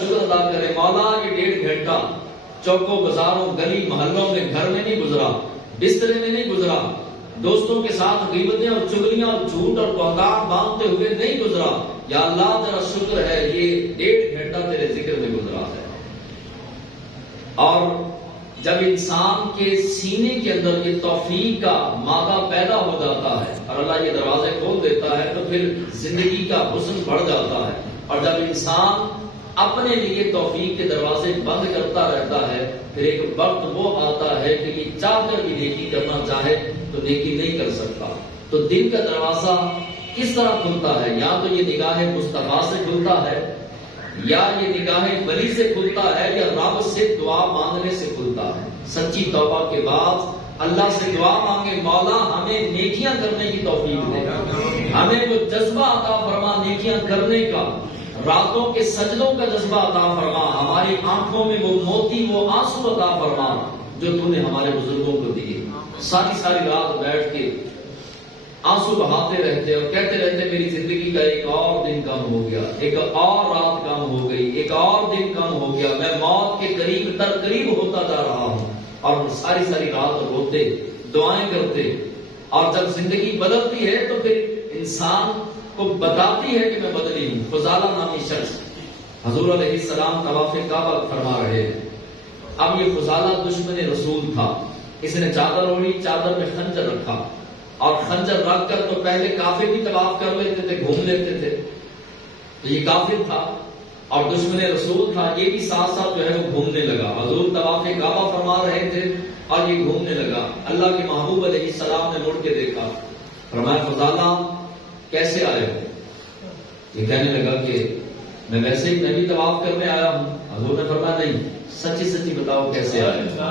شکر ادا کرے مولا یہ 1.5 گھنٹہ چوکوں بازاروں گلی محلوں میں گھر میں نہیں گزرا، بسترے میں نہیں گزرا، دوستوں کے ساتھ غیبتیں اور چغلیاں اور جھوٹ اور بہتان باندھتے ہوئے نہیں گزرا۔ یا اللہ تیرا شکر ہے یہ 1.5 گھنٹہ تیرے ذکر میں گزرا ہے۔ اور جب انسان کے سینے کے اندر یہ توفیق کا مادہ پیدا ہو جاتا ہے اور اللہ یہ دروازے کھول دیتا ہے تو پھر زندگی کا حسن بڑھ جاتا ہے۔ اور جب انسان اپنے لیے توفیق کے دروازے بند کرتا رہتا ہے پھر ایک وقت وہ آتا ہے کہ یہ چاہ کر بھی نیکی کرنا چاہے تو نیکی نہیں کر سکتا۔ تو دل کا دروازہ کس طرح کھلتا ہے؟ یا تو یہ نگاہ مصطفیٰ سے کھلتا ہے، یا یہ نگاہ ولی سے کھلتا ہے، یا رب سے دعا مانگنے سے کھلتا ہے۔ سچی توبہ کے بعد اللہ سے دعا مانگے، مولا ہمیں نیکیاں کرنے کی توفیق دے، ہمیں وہ جذبہ عطا فرما نیکیاں کرنے کا، راتوں کے سجدوں کا جذبہ عطا فرما، ہماری آنکھوں میں وہ موتی وہ آنسو عطا فرما جو تو نے ہمارے بزرگوں کو دیے۔ ساری رات بیٹھ کے آنسو بہاتے رہتے اور کہتے رہتے میری زندگی کا ایک اور دن کم ہو گیا، ایک اور رات کم ہو گئی، ایک اور دن کم ہو گیا، میں موت کے قریب تر قریب ہوتا جا رہا ہوں۔ اور ساری رات روتے دعائیں کرتے، اور جب زندگی بدلتی ہے تو پھر انسان کو بتاتی ہے کہ میں بدلی ہوں۔ فضالہ نامی شخص حضور علیہ السلام طواف کعبہ فرما رہے ہیں۔ اب یہ فضالہ دشمن رسول تھا، اس نے چادر اوڑھی، چادر میں خنجر رکھا، اور خنجر رکھ کر تو پہلے کافر بھی طواف کر لیتے تھے، گھوم لیتے تھے، تو یہ کافر تھا اور دشمن رسول تھا، یہ بھی ساتھ ساتھ جو ہے وہ گھومنے لگا۔ حضور طواف کعبہ فرما رہے تھے اور یہ گھومنے لگا۔ اللہ کے محبوب علیہ السلام نے مڑ کے دیکھا، فرمایا فضالہ کیسے آئے ہو؟ یہ کہنے لگا کہ میں ویسے ہی میں بھی طواف کرنے آیا ہوں۔ حضور نے فرمایا نہیں، سچی بتاؤ کیسے آئے ہو؟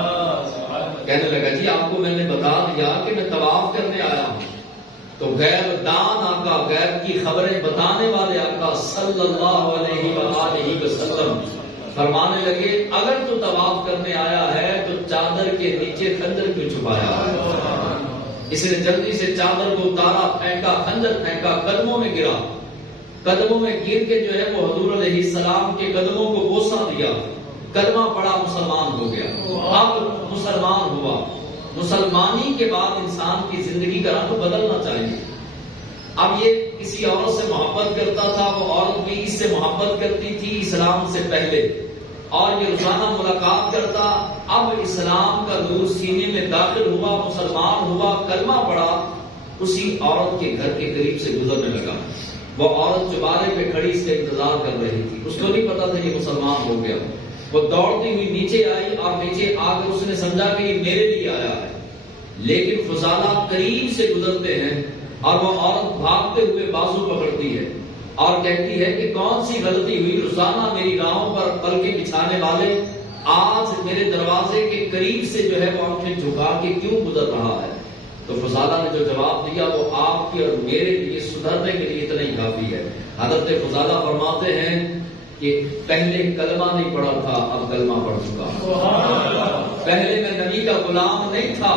کہنے لگا جی آپ کو میں نے بتا دیا کہ میں طواف کرنے آیا ہوں۔ تو غیب دان آقا، غیب کی خبریں بتانے والے آقا صلی اللہ علیہ وآلہ وسلم فرمانے لگے اگر تو طواف کرنے آیا ہے تو چادر کے نیچے خنجر کیوں چھپایا ہے؟ اس نے جلدی سے چادر کو اتارا، پھینکا، خنجر پھینکا، قدموں میں گرا، قدموں میں گر کے جو ہے وہ حضور علیہ السلام کے قدموں کو بوسہ دیا، کلمہ پڑا، مسلمان ہو گیا۔ اب مسلمان ہوا۔ مسلمانی کے بعد انسان کی زندگی کا رنگ بدلنا چاہیے۔ اب یہ کسی عورت سے محبت کرتا تھا، وہ عورت بھی اس سے محبت کرتی تھی اسلام سے پہلے، اور یہ روزانہ ملاقات کرتا۔ اب اسلام کا نور سینے میں داخل ہوا، مسلمان ہوا، کلمہ پڑا، اسی عورت کے گھر کے قریب سے گزرنے لگا۔ وہ عورت چوبارے پہ کھڑی اس کا انتظار کر رہی تھی، اس کو نہیں پتا تھا یہ مسلمان ہو گیا۔ وہ دوڑتی ہوئی نیچے آئی اور نیچے آ کر اس نے سمجھا کہ یہ میرے لیے آیا ہے، لیکن فضالہ قریب سے گزرتے ہیں اور وہ عورت بھاگتے ہوئے بازو پکڑتی ہے اور کہتی ہے کہ کون سی غلطی ہوئی، روزانہ میری راہوں پر پلکیں بچھانے والے آج میرے دروازے کے قریب سے جو ہے وہ آنکھیں جھکا کے کیوں گزر رہا ہے؟ تو فضالہ نے جو جواب دیا وہ آپ کی اور میرے لیے سدھرنے کے لیے اتنا ہی کافی ہے۔ حضرت فضالہ فرماتے ہیں کہ پہلے کلمہ نہیں پڑھا تھا، اب کلمہ پڑھ چکا۔ پہلے میں نبی کا غلام نہیں تھا،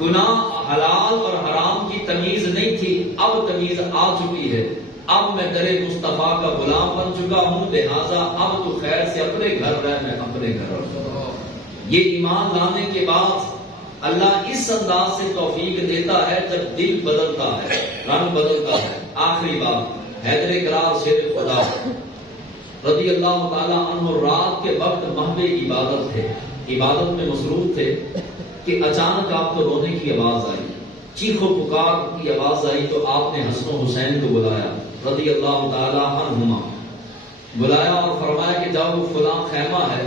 گناہ حلال اور حرام کی تمیز نہیں تھی، اب تمیز آ چکی ہے۔ اب میں در مصطفیٰ کا غلام بن چکا ہوں، لہٰذا اب تو خیر سے اپنے گھر رہ، میں اپنے گھر رہوں۔ یہ ایمان لانے کے بعد اللہ اس انداز سے توفیق دیتا ہے جب دل بدلتا ہے، رنگ بدلتا ہے۔ آخری بات، حیدر کرار شیر خدا رضی اللہ تعالی عنہ رات کے وقت محو عبادت تھے، عبادت میں مصروف تھے کہ اچانک آپ کو رونے کی آواز آئی، چیخ و پکار کی آواز آئی، تو آپ نے حسن و حسین کو بلایا رضی اللہ تعالی عنہما، بلایا اور فرمایا کہ جاؤ فلاں خیمہ ہے،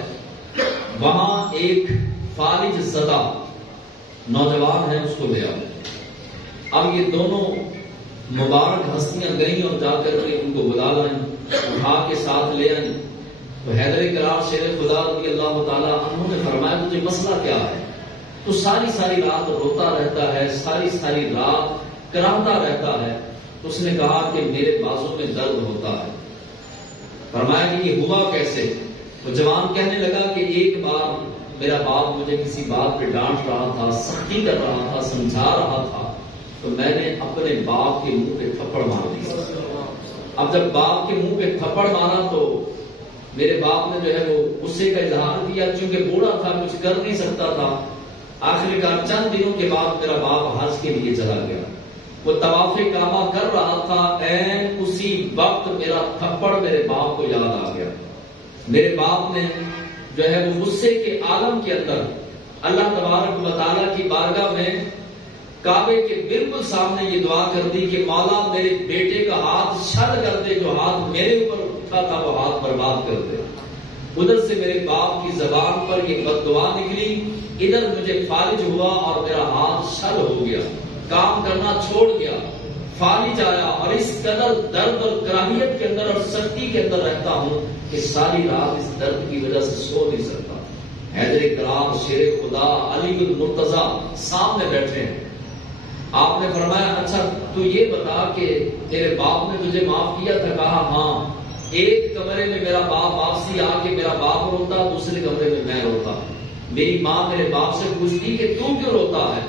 وہاں ایک فالج زدہ نوجوان ہے، اس کو لے آؤ۔ اب یہ دونوں مبارک ہستیاں گئیں اور جا کر کے ان کو بلا لائیں، اٹھا کے ساتھ لے آئیں۔ تو حیدر کرار شیر خدا رضی اللہ تعالی عنہ نے فرمایا تجھے مسئلہ کیا ہے؟ تو ساری رات روتا رہتا ہے، ساری رات کراہتا رہتا ہے۔ اس نے کہا کہ میرے بازو میں درد ہوتا ہے۔ فرمایا کہ یہ ہوا کیسے؟ تو جوان کہنے لگا کہ ایک بار میرا باپ مجھے کسی بات پہ ڈانٹ رہا تھا، سختی کر رہا تھا، سمجھا رہا تھا، تو میں نے اپنے باپ کے منہ پہ تھپڑ مار دیا۔ اب جب باپ کے منہ پہ تھپڑ مارا تو میرے باپ نے جو ہے وہ غصے کا اظہار کیا، چونکہ بوڑھا تھا، کچھ کر نہیں سکتا تھا۔ آخرکار چند دنوں کے بعد میرا باپ حج کے لیے چلا گیا۔ وہ طواف کعبہ کر رہا تھا، اسی وقت میرا تھپڑ میرے باپ کو یاد آ گیا۔ میرے باپ نے جو ہے وہ غصے کے عالم کے اندر اللہ تبارک و تعالیٰ کی بارگاہ میں کعبے کے بالکل سامنے یہ دعا کر دی کہ مولا میرے بیٹے کا ہاتھ شل کر دے، جو ہاتھ میرے اوپر اٹھا تھا وہ ہاتھ برباد کر دے۔ ادھر سے میرے باپ کی زبان پر یہ بد دعا نکلی، ادھر مجھے فالج ہوا اور میرا ہاتھ شل ہو گیا، کام کرنا چھوڑ گیا، فالج آیا، اور اس قدر درد اور کراہیت کے اندر اور سختی کے اندر رہتا ہوں کہ ساری رات اس درد کی وجہ سے سو نہیں سکتا۔ حیدر کرام شیر خدا علی المرتضیٰ سامنے بیٹھے ہیں۔ آپ نے فرمایا اچھا تو یہ بتا کہ تیرے باپ نے تجھے معاف کیا تھا؟ کہا ہاں۔ ایک کمرے میں میرا باپ واپسی آ کے میرا باپ روتا، دوسرے کمرے میں روتا۔ میری ماں میرے باپ سے پوچھتی کہ تو کیوں روتا ہے؟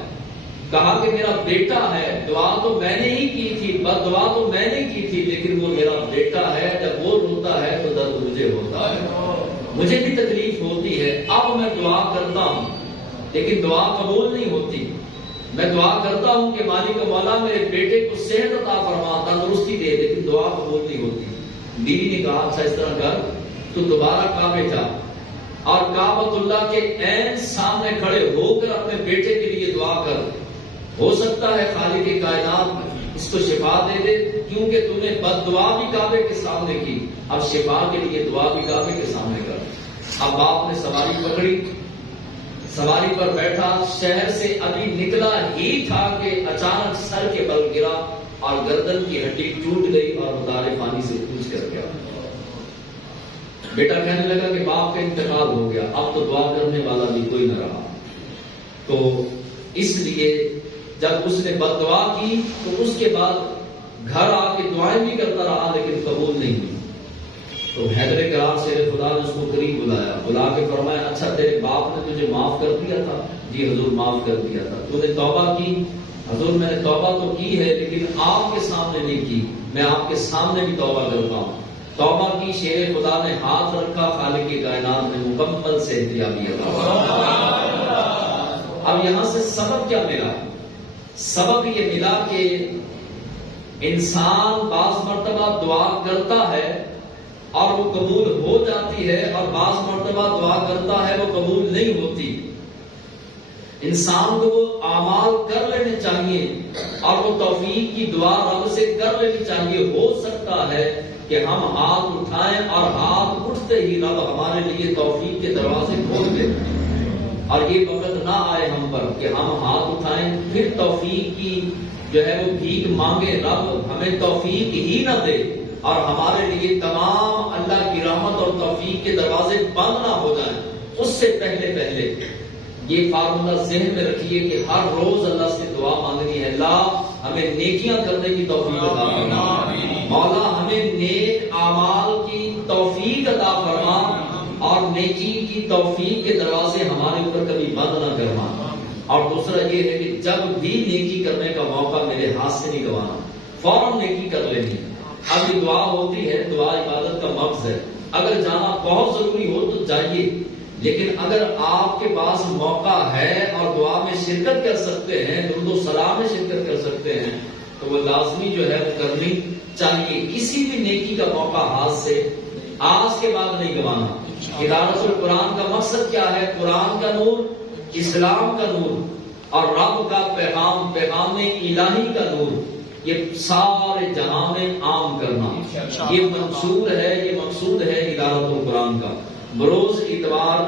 کہا کہ میرا بیٹا ہے، دعا تو میں نے ہی کی تھی، بد دعا تو میں نے کی تھی، لیکن وہ میرا بیٹا ہے، جب وہ روتا ہے تو درد مجھے ہوتا ہے، مجھے بھی تکلیف ہوتی ہے۔ اب میں دعا کرتا ہوں لیکن دعا قبول نہیں ہوتی۔ میں دعا کرتا ہوں کہ مالک مولا میرے بیٹے کو صحت عطا فرما، تندرستی دے، لیکن دعا قبول نہیں ہوتی۔ بیوی نے کہا اچھا اس طرح کر، تو دوبارہ کعبے جا اور کعبۃ اللہ کے عین سامنے کھڑے ہو کر اپنے بیٹے کے لیے دعا کر، ہو سکتا ہے خالق کائنات اس کو شفا دے دے، کیونکہ تم نے بد دعا بھی کعبے کے سامنے کی، اب شفا کے لیے دعا بھی کعبے کے سامنے کر۔ اب باپ نے سواری پکڑی، سواری پر بیٹھا، شہر سے ابھی نکلا ہی تھا کہ اچانک سر کے بل گرا اور گردن کی ہڈی ٹوٹ گئی اور مدار فانی سے پوچھ کر گیا۔ بیٹا کہنے لگا کہ باپ کا انتقال ہو گیا، اب تو دعا کرنے والا بھی کوئی نہ رہا۔ تو اس لیے جب اس نے بد دعا کی تو اس کے بعد گھر آ کے دعائیں بھی کرتا رہا لیکن قبول نہیں ہوئی۔ تو حیدر کرام شیر خدا نے اس کو قریب بلایا، بلا کے فرمایا اچھا تیرے باپ نے تجھے معاف کر دیا تھا؟ جی حضور معاف کر دیا تھا۔ تو نے توبہ کی؟ حضور میں نے توبہ تو کی ہے لیکن آپ کے سامنے نہیں کی، میں آپ کے سامنے بھی توبہ کرتا ہوں۔ توبہ کی، شیر خدا نے ہاتھ رکھا، خالق کی کائنات نے مکمل صحتیابی عطا فرمائی۔ اب یہاں سے سبب کیا ملا؟ سبب یہ ملا کہ انسان بعض مرتبہ دعا کرتا ہے اور وہ قبول ہو جاتی ہے، اور بعض مرتبہ دعا کرتا ہے وہ قبول نہیں ہوتی۔ انسان کو وہ اعمال کر لینے چاہیے اور وہ توفیق کی دعا رب سے کر لینی چاہیے۔ ہو سکتا ہے کہ ہم ہاتھ اٹھائیں اور ہاتھ اٹھتے ہی رب ہمارے لیے توفیق کے دروازے کھول دے، اور یہ وقت نہ آئے ہم پر کہ ہم ہاتھ اٹھائیں پھر توفیق کی جو ہے وہ بھیک مانگے، رب ہمیں توفیق ہی نہ دے اور ہمارے لیے تمام اللہ کی رحمت اور توفیق کے دروازے بند نہ ہو جائیں۔ اس سے پہلے یہ فارمولہ ذہن میں رکھیے کہ ہر روز اللہ سے دعا مانگنی ہے، اللہ ہمیں نیکیاں کرنے کی توفیق عطا فرما، مولا ہمیں نیک اعمال کی توفیق عطا فرما، اور نیکی کی توفیق کے دروازے ہمارے اوپر کبھی بند نہ کرنا۔ اور دوسرا یہ ہے کہ جب بھی نیکی کرنے کا موقع میرے ہاتھ سے نہیں گوانا، فوراً نیکی کر لینی۔ اب یہ دعا ہوتی ہے، دعا عبادت کا مقصد ہے، اگر جانا بہت ضروری ہو تو جائیے، لیکن اگر آپ کے پاس موقع ہے اور دعا میں شرکت کر سکتے ہیں، درود و سلام میں شرکت کر سکتے ہیں، تو وہ لازمی جو ہے وہ کرنی چاہیے۔ کسی بھی نیکی کا موقع ہاتھ سے آج کے بعد نہیں گوانا۔ ادارت القرآن کا مقصد کیا ہے؟ قرآن کا نور، اسلام کا نور اور رب کا پیغام، پیغام الہی کا نور، یہ سارے جہاں میں عام کرنا، یہ منصور ہے، یہ مقصود ہے ادارت القرآن کا۔ بروز اتوار